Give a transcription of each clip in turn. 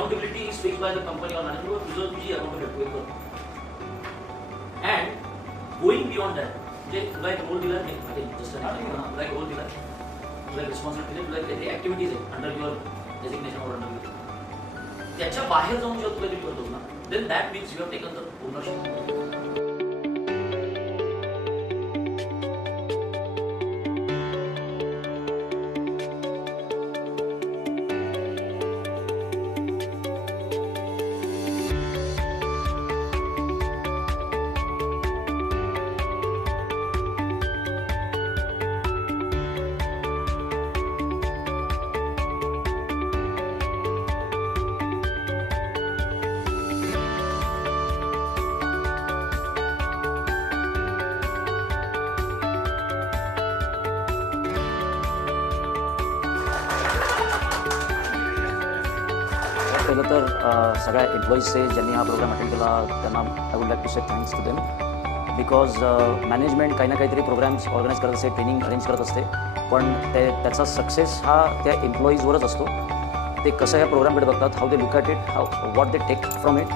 accountability is fixed by the company or management. तुझी accountability करतो. And going beyond that, जे तुला एक role दिला नाही, जस्ट तुला एक रोल दिला, तुला एक रिस्पॉन्सिबिलिटी दिली, तुला काहीतरी ऍक्टिव्हिटीज आहे under your designation or under your, त्याच्या बाहेर जाऊन जेव्हा तुला करतोस ना, then that means you have taken the ownership. पहिलं तर सगळ्या एम्प्लॉईजचे ज्यांनी हा प्रोग्राम अटेंड केला त्यांना I would like to say thanks to them, because management काही ना काहीतरी प्रोग्राम्स ऑर्गनाईज करत असते, ट्रेनिंग अरेंज करत असते, पण त्याचा सक्सेस हा त्या एम्प्लॉईजवरच असतो. ते कसं ह्या प्रोग्रामकडे बघतात, how they look at it, how what they take from it,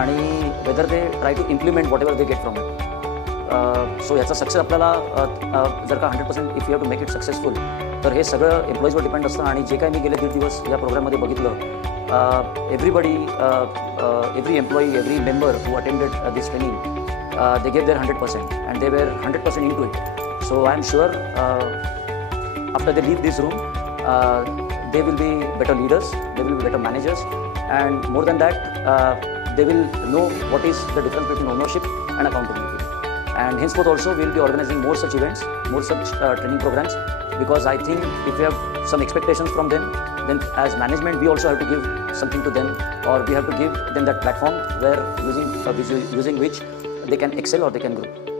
आणि whether they try to implement whatever they get from it. So याचा सक्सेस आपल्याला जर का 100% if you have to make it successful, तर हे सगळं एम्प्लॉईजवर depend असतं. आणि जे काय मी गेले 1.5 दिवस या प्रोग्राममध्ये बघितलं, everybody, every employee, every member who attended this training, they gave their 100% and they were 100% into it. So I am sure after they leave this room, they will be better leaders, they will be better managers, and more than that, they will know what is the difference between ownership and accountability. And henceforth also we will be organizing more such events, more such training programs, because I think if we have some expectations from them, then as management we also have to give something to them, or we have to give them that platform where using which they can excel or they can grow.